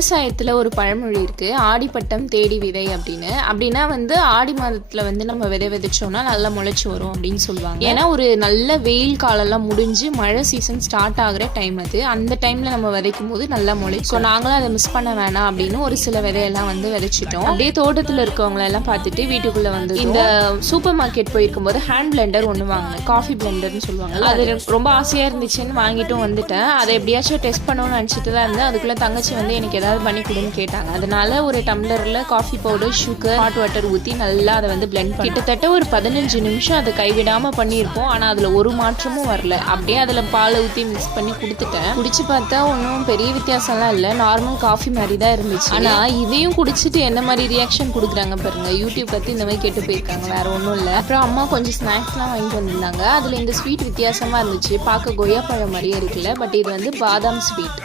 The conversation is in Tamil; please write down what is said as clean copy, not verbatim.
விவசாயத்தில் ஒரு பழமொழி இருக்குது, ஆடிப்பட்டம் தேடி விதை அப்படின்னு. அப்படின்னா வந்து ஆடி மாதத்தில் வந்து நம்ம விதை விதைச்சோம்னா நல்லா முளைச்சி வரும் அப்படின்னு சொல்லுவாங்க. ஏன்னா ஒரு நல்ல வெயில் காலம்லாம் முடிஞ்சு மழை சீசன் ஸ்டார்ட் ஆகிற டைம் அது. அந்த டைமில் நம்ம விதைக்கும் போது நல்லா முளைக்கும். ஸோ நாங்களும் அதை மிஸ் பண்ண வேணாம் அப்படின்னு ஒரு சில விதையெல்லாம் வந்து விதைச்சிட்டோம். அப்படியே தோட்டத்தில் இருக்கவங்களெல்லாம் பார்த்துட்டு வீட்டுக்குள்ளே வந்து இந்த சூப்பர் மார்க்கெட் போயிருக்கும் போது ஹேண்ட் பிளெண்டர் ஒன்று வாங்கினேன், காஃபி பிளெண்டர்னு சொல்லுவாங்க. அது ரொம்ப ஆசையாக இருந்துச்சுன்னு வாங்கிட்டும் வந்துட்டேன். அதை எப்படியாச்சும் டெஸ்ட் பண்ணணும்னு நினச்சிட்டு தான் இருந்தேன். அதுக்குள்ளே தங்கச்சி வந்து எனக்கு ஏதாவது பண்ணி கொடுன்னு கேட்டாங்க. அதனால ஒரு டம்ளரில் coffee powder, sugar, hot water ஊற்றி நல்லா அதை வந்து பிளெண்ட் பண்ணி கிட்டத்தட்ட ஒரு 15 நிமிஷம் அதை கைவிடாமல் பண்ணியிருப்போம். ஆனால் அதில் ஒரு மாற்றமும் வரல. அப்படியே அதில் பாலை ஊற்றி மிக்ஸ் பண்ணி கொடுத்துட்டேன். குடிச்சு பார்த்தா ஒன்றும் பெரிய வித்தியாசம்லாம் இல்லை, நார்மல் காஃபி மாதிரி தான் இருந்துச்சு. ஆனால் இதையும் குடிச்சிட்டு என்ன மாதிரி ரியாக்ஷன் கொடுக்குறாங்க பாருங்க. யூடியூப் பற்றி இந்த மாதிரி கேட்டு போயிருக்காங்க, வேற ஒன்றும் இல்லை. அப்புறம் அம்மா கொஞ்சம் ஸ்நாக்ஸ்லாம் வாங்கிட்டு வந்திருந்தாங்க. அதில் இந்த ஸ்வீட் வித்தியாசமாக இருந்துச்சு, பார்க்க கொய்யா பழம் மாதிரியே இருக்குல்ல, பட் இது வந்து பாதாம் ஸ்வீட்.